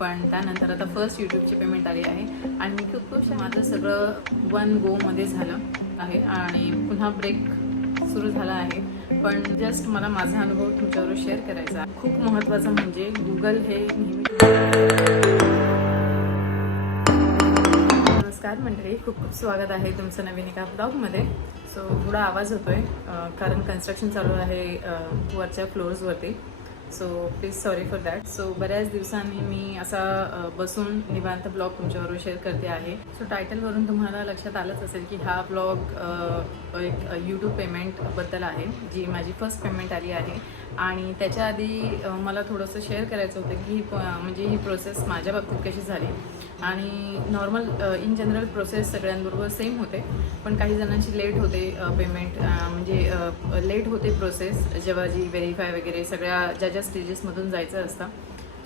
पण त्यानंतर आता फर्स्ट यूट्यूबची पेमेंट आली आहे आणि मी खूप खुश आहे. माझं सगळं वन गोमध्ये झालं आहे आणि पुन्हा ब्रेक सुरू झाला आहे. पण जस्ट मला माझा अनुभव तुमच्याबरोबर शेअर करायचा. खूप महत्त्वाचं म्हणजे गुगल हे नेहमी. नमस्कार मंडळी, खूप खूप स्वागत आहे तुमचं नवीन एका ब्लॉगमध्ये. सो थोडा आवाज होतोय कारण कन्स्ट्रक्शन चालू आहे वरच्या फ्लोअर्सवरती. So please sorry for that. So बऱ्याच दिवसांनी मी असा बसून निवांत ब्लॉग तुमच्याबरोबर शेअर करते आहे. सो टायटलवरून तुम्हाला लक्षात आलंच असेल की हा ब्लॉग एक यूट्यूब पेमेंटबद्दल आहे, जी माझी फर्स्ट पेमेंट आली आहे. आणि त्याच्या आधी मला थोडंसं शेअर करायचं होतं की म्हणजे ही प्रोसेस माझ्या बाबतीत कशी झाली. आणि नॉर्मल इन जनरल प्रोसेस सगळ्यांबरोबर सेम होते, पण काही जणांची लेट होते पेमेंट, म्हणजे लेट होते प्रोसेस जेव्हा जी व्हेरीफाय वगैरे सगळ्या ज्या स्टेजेसमधून जायचं असतं.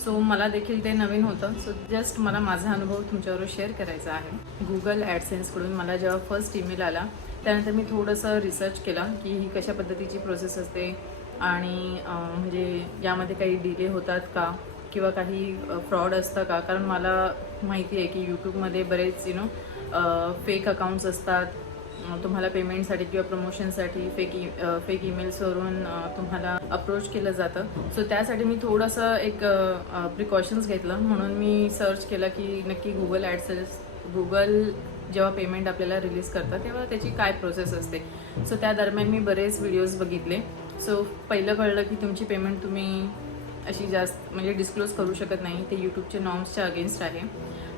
सो मला देखील ते नवीन होतं. सो जस्ट मला माझा अनुभव तुमच्याबरोबर शेअर करायचा आहे. गुगल ॲडसेन्सकडून मला जेव्हा फर्स्ट ईमेल आला त्यानंतर मी थोडंसं रिसर्च केला की ही कशा पद्धतीची प्रोसेस असते आणि म्हणजे यामध्ये काही डिले होतात का किंवा काही फ्रॉड असतं का. कारण मला माहिती आहे की यूट्यूबमध्ये बरेच फेक अकाउंट्स असतात. तुम्हाला पेमेंटसाठी किंवा प्रमोशनसाठी फेक ईमेल्सवरून तुम्हाला अप्रोच केलं जातं. सो त्यासाठी मी थोडंसं एक प्रिकॉशन्स घेतलं. म्हणून मी सर्च केलं की नक्की गुगल गुगल जेव्हा पेमेंट आपल्याला रिलीज करतं तेव्हा त्याची काय प्रोसेस असते. सो त्या दरम्यान मी बरेच व्हिडिओज बघितले. सो पहिलं कळलं की तुमची पेमेंट तुम्ही अशी जास्त म्हणजे डिस्क्लोज करू शकत नाही, ते यूट्यूबच्या नॉर्म्सच्या अगेन्स्ट आहे.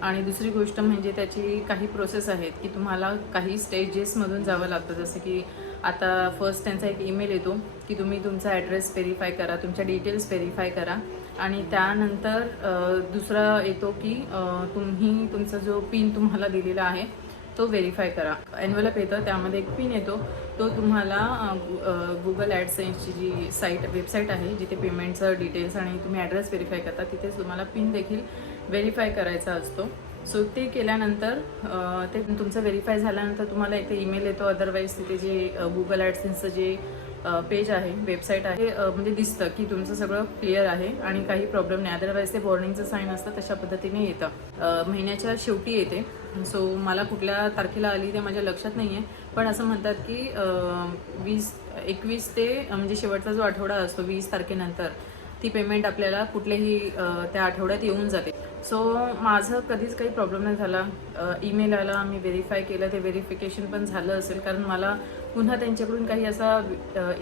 आणि दुसरी गोष्ट म्हणजे त्याची काही प्रोसेस आहेत की तुम्हाला काही स्टेजेसमधून जावं लागतं. जसं की आता फर्स्ट त्यांचा एक ईमेल येतो की तुम्ही तुमचा ॲड्रेस व्हेरीफाय करा, तुमच्या डिटेल्स व्हेरीफाय करा. आणि त्यानंतर दुसरा येतो की तुम्ही तुमचा जो पिन तुम्हाला दिलेला आहे तो व्हेरीफाय करा. एन्व्हलप येतं, त्यामध्ये एक पिन येतो, तो तुम्हाला गुगल ॲडसेन्सची जी वेबसाईट आहे जिथे पेमेंटचं डिटेल्स आणि तुम्ही ॲड्रेस व्हेरीफाय करता तिथेच तुम्हाला पिन देखील व्हेरीफाय करायचा असतो. सो ते केल्यानंतर ते तुमचं व्हेरीफाय झाल्यानंतर तुम्हाला इथे ईमेल येतो. अदरवाईज तिथे जे गुगल ॲडसेन्सचं जे पेज आहे, वेबसाईट आहे, म्हणजे दिसतं की तुमचं सगळं क्लिअर आहे आणि काही प्रॉब्लेम नाही. अदरवाईज ते वॉर्निंगचं साईन असतं, तशा पद्धतीने येतं. महिन्याच्या शेवटी येते. सो मला कुठल्या तारखेला आली ते माझ्या लक्षात नाही आहे, पण असं म्हणतात की 21 ते म्हणजे शेवटचा जो आठवडा असतो 20 तारखेनंतर ती पेमेंट आपल्याला कुठल्याही त्या आठवड्यात येऊन जाते. सो माझं कधीच काही प्रॉब्लेम नाही झाला. ईमेल आला, मी व्हेरीफाय केलं, ते व्हेरिफिकेशन पण झालं असेल कारण मला पुन्हा त्यांच्याकडून काही असा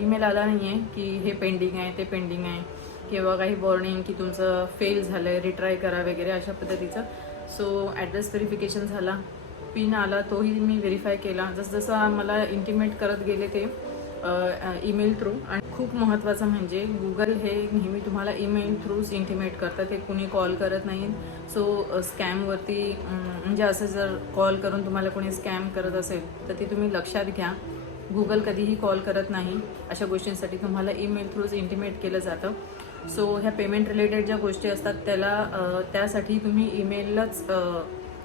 ईमेल आला नाही आहे की हे पेंडिंग आहे, ते पेंडिंग आहे किंवा काही वॉर्निंग की तुमचं फेल झालं आहे, रिट्राय करा वगैरे अशा पद्धतीचं. सो ॲड्रेस व्हेरिफिकेशन झाला, पिन आला, तोही मी व्हेरीफाय केला. जसं मला इंटिमेट करत गेले ते ईमेल थ्रू. आणि खूप महत्त्वाचं म्हणजे गुगल हे नेहमी तुम्हाला ईमेल थ्रूच इंटिमेट करतं, ते कुणी कॉल करत नाही. सो स्कॅमवरती म्हणजे असं जर कॉल करून तुम्हाला कोणी स्कॅम करत असेल तर ते तुम्ही लक्षात घ्या. गुगल कधीही कॉल करत नाही अशा गोष्टींसाठी, तुम्हाला ईमेल थ्रूच इंटिमेट केलं जातं. सो ह्या पेमेंट रिलेटेड ज्या गोष्टी असतात त्यासाठी तुम्ही ईमेललाच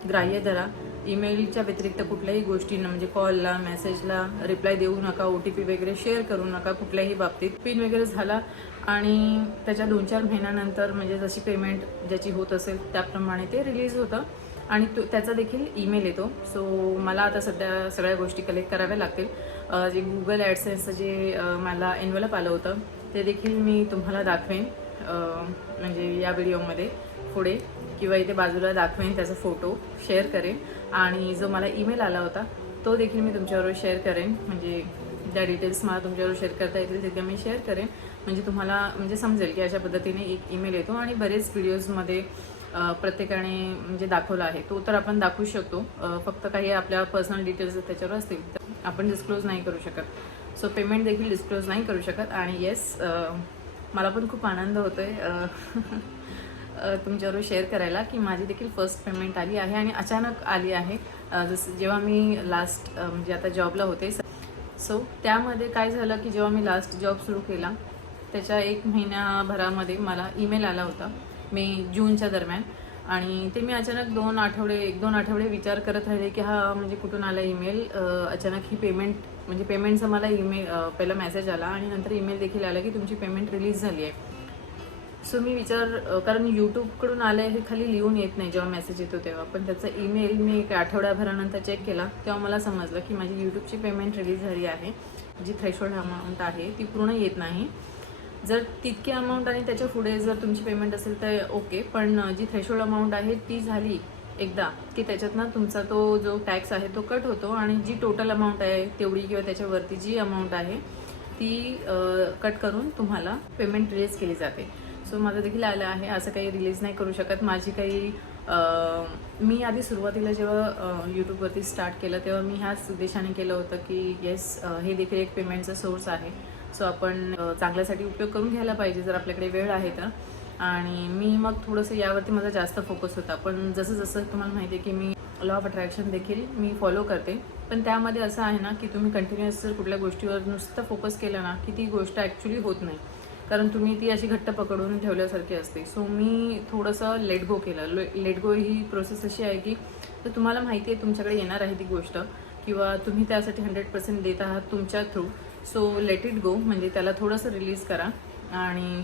ग्राह्य धरा. ईमेलच्या व्यतिरिक्त कुठल्याही गोष्टींना म्हणजे कॉलला, मेसेजला रिप्लाय देऊ नका. OTP वगैरे शेअर करू नका कुठल्याही बाबतीत. पिन वगैरे झाला आणि त्याच्या 2-4 महिन्यानंतर म्हणजे जशी पेमेंट ज्याची होत असेल त्याप्रमाणे ते रिलीज होतं आणि त्याचा देखील ईमेल येतो. सो मला आता सध्या सगळ्या गोष्टी कलेक्ट कराव्या लागतील. जे गुगल ॲडसेन्सचं जे मला एन्व्हलप आलं होतं ते देखील मी तुम्हाला दाखवेन, म्हणजे या व्हिडिओमध्ये पुढे किंवा इथे बाजूला दाखवेन, त्याचा फोटो शेअर करेन. आणि जो मला ईमेल आला होता तो देखील मी तुमच्याबरोबर शेअर करेन. म्हणजे ज्या डिटेल्स मला तुमच्याबरोबर शेअर करता येतील तिथे मी शेअर करेन, म्हणजे तुम्हाला म्हणजे समजेल की अशा पद्धतीने एक ईमेल येतो. आणि बरेच व्हिडिओजमध्ये प्रत्येकाने म्हणजे दाखवला आहे, तो तर आपण दाखवू शकतो. फक्त काही आपल्या पर्सनल डिटेल्स त्याच्यावर असतील तर आपण डिस्क्लोज नाही करू शकत. सो पेमेंट देखील डिस्क्लोज नाही करू शकत. आणि येस, मला पण खूप आनंद होतो आहे तुमच्याबरोबर शेअर करायला की माझी देखील फर्स्ट पेमेंट आली आहे आणि अचानक आली आहे. जसं जेव्हा मी लास्ट म्हणजे आता जॉबला होते. सो त्यामध्ये काय झालं की जेव्हा मी लास्ट जॉब सुरू केला त्याच्या 1 महिन्याभरामध्ये मला ईमेल आला होता मे जूनच्या दरम्यान. आणि ते मी अचानक 1-2 आठवडे विचार करत राहिले की हा म्हणजे कुठून आला ईमेल. अचानक ही पेमेंट म्हणजे पेमेंटचा मला ईमेल पहिला मेसेज आला आणि नंतर ईमेल देखील आला की तुमची पेमेंट रिलीज झाली आहे. सो मी कारण यूट्यूबकडून आलं हे खाली लिहून येत नाही जेव्हा मेसेज येतो तेव्हा, पण त्याचा ईमेल मी एक आठवड्याभरानंतर चेक केला तेव्हा मला समजलं की माझी यूट्यूबची पेमेंट रिलीज झाली आहे. जी थ्रेशोल्ड अमाऊंट आहे ती पूर्ण येत नाही. जर तितकी अमाऊंट आणि त्याच्या पुढे जर तुमची पेमेंट असेल तर ओके, पण जी थ्रेशोल्ड अमाऊंट आहे ती झाली एकदा की त्याच्यातनं तुमचा तो जो टॅक्स आहे तो कट होतो आणि जी टोटल अमाऊंट आहे तेवढी किंवा त्याच्यावरती जी अमाऊंट आहे ती कट करून तुम्हाला पेमेंट रिलीज केली जाते. सो माझं देखील आलं आहे. असं काही रिलीज नाही करू शकत. माझी काही मी आधी सुरुवातीला जेव्हा यूट्यूबवरती स्टार्ट केलं तेव्हा मी ह्याच उद्देशाने केलं होतं की येस हे देखील एक पेमेंटचा सोर्स आहे. सो आपण चांगल्यासाठी उपयोग करून घ्यायला पाहिजे जर आपल्याकडे वेळ आहे तर. आणि मी मग थोडंसं यावरती माझा जास्त फोकस होता. पण जसं जसं तुम्हाला माहिती आहे की मी लॉ ऑफ अट्रॅक्शन देखील मी फॉलो करते, पण त्यामध्ये असं आहे ना की तुम्ही कंटिन्युअस जर कुठल्या गोष्टीवर नुसतं फोकस केलं ना की ती गोष्ट ॲक्च्युली होत नाही, कारण तुम्ही ती अशी घट्ट पकडून ठेवल्यासारखी असते. सो मी थोडंसं लेट गो केलं. लेट गो ही प्रोसेस अशी आहे की तर तुम्हाला माहिती आहे तुमच्याकडे येणार आहे ती गोष्ट किंवा तुम्ही त्यासाठी 100% देत आहात तुमच्या through. So let it go, म्हणजे त्याला थोडंसं रिलीज करा आणि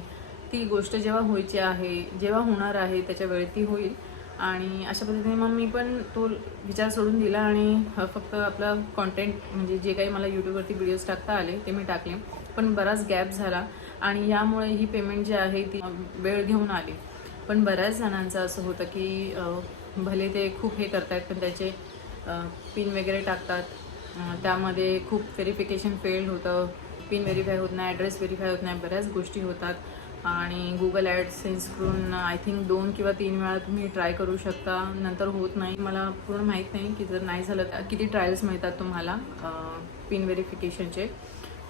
ती गोष्ट जेव्हा व्हायची आहे, जेव्हा होणार आहे त्याच्या वेळेत ती होईल. आणि अशा पद्धतीने मग मी पण तो विचार सोडून दिला आणि फक्त आपला कॉन्टेंट म्हणजे जे काही मला यूट्यूबवरती व्हिडिओज टाकता आले ते मी टाकले. पण बराच गॅप झाला आणि यामुळे ही पेमेंट जी आहे ती वेळ घेऊन आली. पण बऱ्याच जणांचं असं होतं की भले ते खूप हे करतात पण त्याचे पिन वगैरे टाकतात, त्यामध्ये खूप व्हेरिफिकेशन फेल्ड होतं, पिन व्हेरीफाय होत नाही, ॲड्रेस व्हेरीफाय होत नाही, बऱ्याच गोष्टी होतात. आणि गुगल ॲडसेन्सकडून आय थिंक 2 किंवा 3 वेळा तुम्ही ट्राय करू शकता, नंतर होत नाही. मला पूर्ण माहीत नाही की जर नाही झालं तर किती ट्रायल्स मिळतात तुम्हाला पिन व्हेरिफिकेशनचे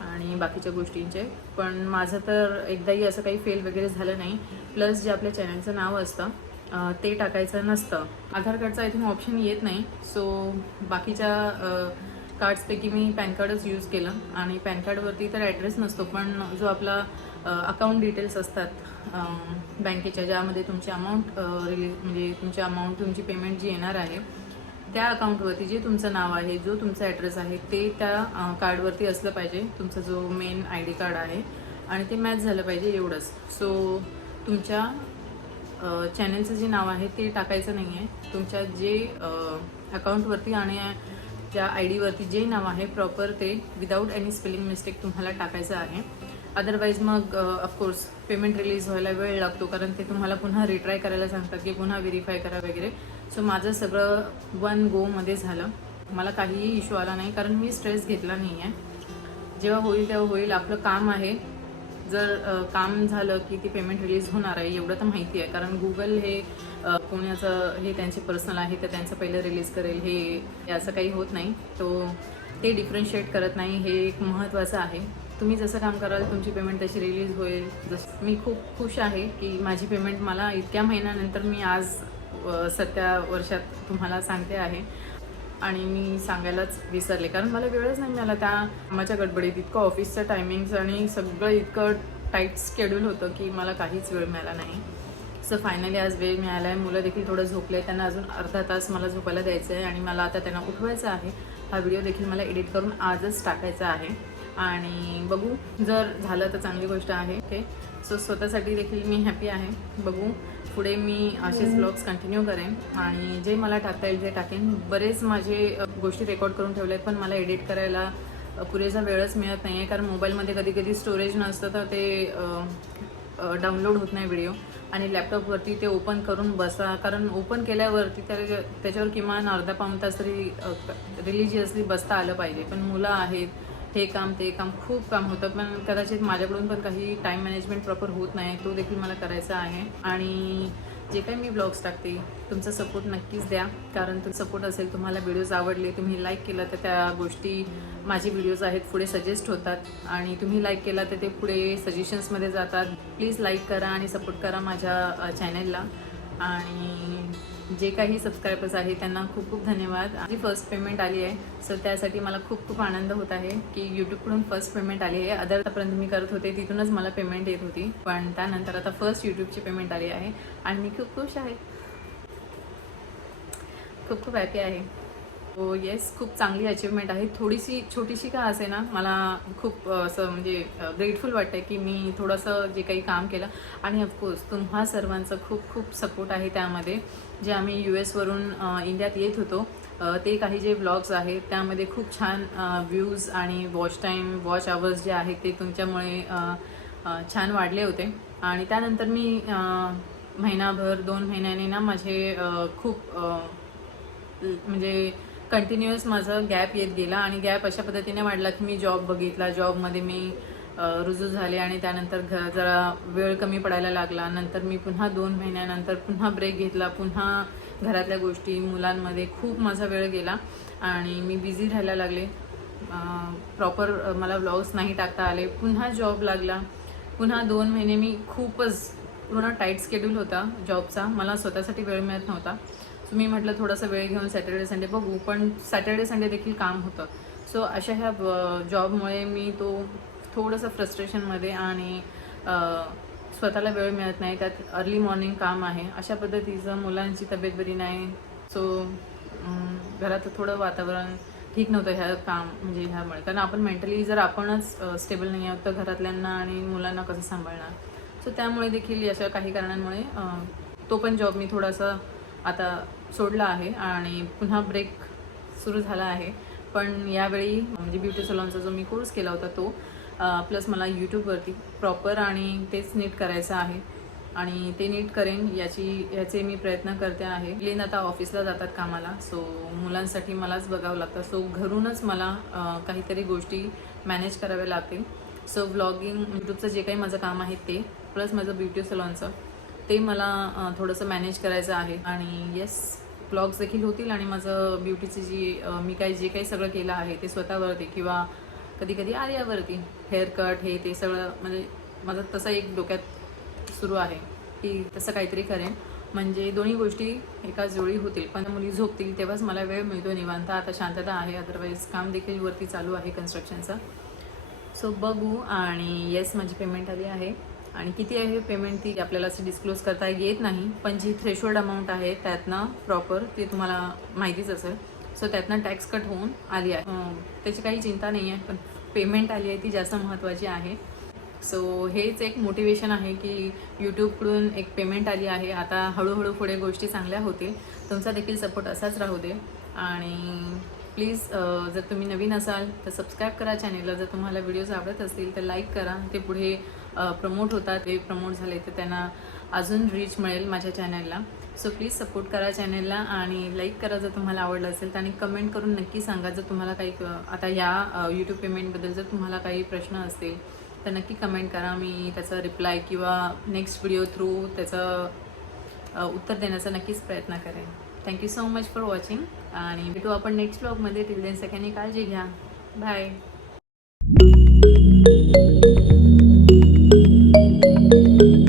आणि बाकीच्या गोष्टींचे. पण माझं तर एकदाही असं काही फेल वगैरे झालं नाही. प्लस जे आपल्या चॅनलचं नाव असतं ते टाकायचं नसतं. आधार कार्डचं आय थिंक ऑप्शन येत नाही. सो बाकीच्या कार्ड्सपैकी मी पॅन कार्डच यूज केलं आणि पॅन कार्डवरती तर ॲड्रेस नसतो, पण जो आपला अकाउंट डिटेल्स असतात बँकेच्या, ज्यामध्ये तुमची अमाऊंट म्हणजे तुमची अमाऊंट तुमची पेमेंट जी येणार आहे त्या अकाउंटवरती जे तुमचं नाव आहे, जो तुमचा ॲड्रेस आहे ते त्या कार्डवरती असलं पाहिजे, तुमचा जो मेन ID कार्ड आहे, आणि ते मॅच झालं पाहिजे एवढंच. सो तुमच्या चॅनलचं जे नाव आहे ते टाकायचं नाही आहे. तुमच्या जे अकाउंटवरती आणि त्या ID वरती जे नाव आहे प्रॉपर ते विदाऊट एनी स्पेलिंग मिस्टेक तुम्हाला टाकायचं आहे. अदरवाईज मग ऑफकोर्स पेमेंट रिलीज व्हायला वेळ लागतो, कारण ते तुम्हाला पुन्हा रिट्राय करायला सांगतात की पुन्हा व्हेरीफाय करा वगैरे. सो माझं सगळं 1 गोमध्ये झालं. मला काहीही इश्यू आला नाही, कारण मी स्ट्रेस घेतला नाही आहे. जेव्हा होईल तेव्हा होईल, आपलं काम आहे. जर काम झालं की ती पेमेंट रिलीज होणार आहे एवढं तर माहिती आहे, कारण गुगल हे कोणाचं हे त्यांचे पर्सनल आहे तर त्यांचं पहिलं रिलीज करेल हे असं काही होत नाही. तो ते डिफरन्शिएट करत नाही, हे एक महत्त्वाचं आहे. तुम्ही जसं काम कराल तुमची पेमेंट तशी रिलीज होईल. जसं मी खूप खुश आहे की माझी पेमेंट मला इतक्या महिन्यानंतर मी आज 7व्या वर्षात तुम्हाला सांगते आहे. आणि मी सांगायलाच विसरले, कारण मला वेळच नाही मिळाला त्या कामाच्या गडबडीत. इतकं ऑफिसचं टायमिंग्स आणि सगळं इतकं टाईट स्केड्यूल होतं की मला काहीच वेळ मिळाला नाही. सो फायनली आज वेळ मिळाला आहे. मुलं देखील थोडं झोपले, त्यांना अजून अर्धा तास मला झोपायला द्यायचं आहे आणि मला आता त्यांना उठवायचं आहे. हा व्हिडिओ देखील मला एडिट करून आजच टाकायचा आहे आणि बघू, जर झालं तर चांगली गोष्ट आहे. ओके, सो स्वतःसाठी देखील मी हॅपी आहे. बघू पुढे मी असेच व्लॉग्स कंटिन्यू करेन आणि जे मला टाकता येईल ते टाकेन. बरेच माझे गोष्टी रेकॉर्ड करून ठेवले आहेत, पण मला एडिट करायला पुरेसा वेळच मिळत नाही आहे, कारण मोबाईलमध्ये कधी कधी स्टोरेज नसतं तर ते डाउनलोड होत नाही व्हिडिओ. आणि लॅपटॉपवरती ते ओपन करून बसा, कारण ओपन केल्यावरती त्याच्यावर किमान अर्धा पाऊण तास तरी रिलिजियसली बसता आलं पाहिजे. पण मुलं आहेत, हे काम ते काम, खूप काम होतं. पण कदाचित माझ्याकडून पण काही टाईम मॅनेजमेंट प्रॉपर होत नाही, तो देखील मला करायचा आहे. आणि जे काही मी ब्लॉग्स टाकते तुमचा सपोर्ट नक्कीच द्या, कारण तुमचा सपोर्ट असेल, तुम्हाला व्हिडिओज आवडले, तुम्ही लाईक केला तर त्या गोष्टी माझे व्हिडिओज आहेत पुढे सजेस्ट होतात आणि तुम्ही लाईक केला तर ते पुढे सजेशन्समध्ये जातात. प्लीज लाईक करा आणि सपोर्ट करा माझ्या चॅनलला. आणि जे काही सबस्क्रायबर्स आहेत त्यांना खूप खूप धन्यवाद. माझी फर्स्ट पेमेंट आली आहे, सो त्यासाठी मला खूप खूप आनंद होत आहे की यूट्यूबकडून फर्स्ट पेमेंट आली आहे. आतापर्यंत मी करत होते तिथूनच मला पेमेंट येत होती, पण त्यानंतर आता फर्स्ट यूट्यूबची पेमेंट आली आहे आणि मी खूप खुश आहे, खूप खूप हॅपी आहे. येस, खूप चांगली अचिव्हमेंट आहे. थोडीशी छोटीशी का असे ना, मला खूप असं म्हणजे ग्रेटफुल वाटतं की मी थोडंसं जे काही काम केलं. आणि ऑफकोर्स तुम्हा सर्वांचं खूप खूप सपोर्ट आहे त्यामध्ये. जे आम्ही US वरून इंडियात येत होतो, ते काही जे व्लॉग्स आहेत त्यामध्ये खूप छान व्ह्यूज आणि वॉच आवर्स जे आहेत ते तुमच्यामुळे छान वाढले होते. आणि त्यानंतर मी महिनाभर 2 महिन्याने ना माझे खूप म्हणजे कंटिन्युअस माझं गॅप येत गेला. आणि गॅप अशा पद्धतीने वाढला की मी जॉब बघितला, जॉबमध्ये मी रुजू झाले आणि त्यानंतर जरा वेळ कमी पडायला लागला. नंतर मी पुन्हा 2 महिन्यानंतर पुन्हा ब्रेक घेतला. पुन्हा घरातल्या गोष्टी, मुलांमध्ये खूप माझा वेळ गेला आणि मी बिझी राहायला लागले. प्रॉपर मला व्लॉग्स नाही टाकता आले. पुन्हा जॉब लागला. पुन्हा 2 महिने मी खूपच पूर्ण टाईट शेड्यूल होता जॉबचा. मला स्वतःसाठी वेळ मिळत नव्हता. सो मी म्हटलं थोडासा वेळ घेऊन सॅटर्डे संडे बघू, पण सॅटर्डे संडे देखील काम होतं. सो अशा ह्या जॉबमुळे मी तो थोडंसं फ्रस्ट्रेशनमध्ये आणि स्वतःला वेळ मिळत नाही. त्यात अर्ली मॉर्निंग काम आहे, अशा पद्धतीचं. मुलांची तब्येत बरी नाही. सो घरात थोडं वातावरण ठीक नव्हतं म्हणजे ह्यामुळे. कारण आपण मेंटली जर आपणच स्टेबल नाही आहोत तर घरातल्यांना आणि मुलांना कसं सांभाळणार. सो त्यामुळे देखील अशा काही कारणांमुळे तो पण जॉब मी थोडासा आता सोडला आहे आणि पुन्हा ब्रेक सुरू झाला आहे. पण यावेळी म्हणजे ब्युटी सलॉनचा जो मी कोर्स केला होता तो प्लस मला यूट्यूबवरती प्रॉपर आणि तेच नीट करायचं आहे आणि ते नीट करेन याचे मी प्रयत्न करते आहे. लेन आता ऑफिसला जातात कामाला, सो मुलांसाठी मलाच बघावं लागतं. सो घरूनच मला काहीतरी गोष्टी मॅनेज कराव्या लागतील. सो व्लॉगिंग, यूट्यूबचं जे काही माझं काम आहे ते प्लस माझं ब्युटी सलॉनचं ते मला थोडंसं मॅनेज करायचं आहे. आणि येस, ब्लॉग्स देखील होतील आणि माझं ब्युटीची मी जे काही सगळं केलं आहे ते स्वतःवरती किंवा कधी कधी आर्यावरती हेअर कट हे ते सगळं म्हणजे माझं तसं एक डोक्यात सुरू आहे की तसं काहीतरी करेन. म्हणजे दोन्ही गोष्टी एकाच जोडी होतील. पण मुली झोपतील तेव्हाच मला वेळ मिळतो निवांत. आता शांतता आहे, अदरवाईज काम देखील वरती चालू आहे कन्स्ट्रक्शनचं. सो बघू. आणि येस, माझी पेमेंट आली आहे आणि किती आहे पेमेंट ती आपल्याला असं डिस्क्लोज करता येत नाही. पण जी थ्रेशोल्ड अमाऊंट आहे त्यातनं प्रॉपर ते तुम्हाला माहितीच असेल. सो त्यातनं टॅक्स कट होऊन आली आहे. त्याची काही चिंता नाही आहे, पण पेमेंट आली आहे ती जास्त महत्त्वाची आहे. सो हेच एक मोटिवेशन आहे की यूट्यूबकडून एक पेमेंट आली आहे. आता हळूहळू पुढे गोष्टी चांगल्या होतील. तुमचा देखील सपोर्ट असाच राहू दे. आणि प्लीज जर तुम्ही नवीन असाल तर सबस्क्राईब करा चॅनेलला. जर तुम्हाला व्हिडिओज आवडत असतील तर लाईक करा. ते पुढे प्रमोट होतात. ते प्रमोट झाले तर त्यांना अजून रीच मिळेल माझ्या चॅनलला. सो प्लीज सपोर्ट करा चॅनलला आणि लाईक करा जर तुम्हाला आवडलं असेल तर. आणि कमेंट करून नक्की सांगा जर तुम्हाला काही आता या यूट्यूब पेमेंटबद्दल जर तुम्हाला काही प्रश्न असतील तर नक्की कमेंट करा. मी त्याचा रिप्लाय किंवा नेक्स्ट व्हिडिओ थ्रू त्याचं उत्तर देण्याचा नक्कीच प्रयत्न करेन. Thank you so much for watching आणि भेटू आपण नेक्स्ट व्लॉगमध्ये. टिल देन सगळ्यांनी काळजी घ्या. बाय.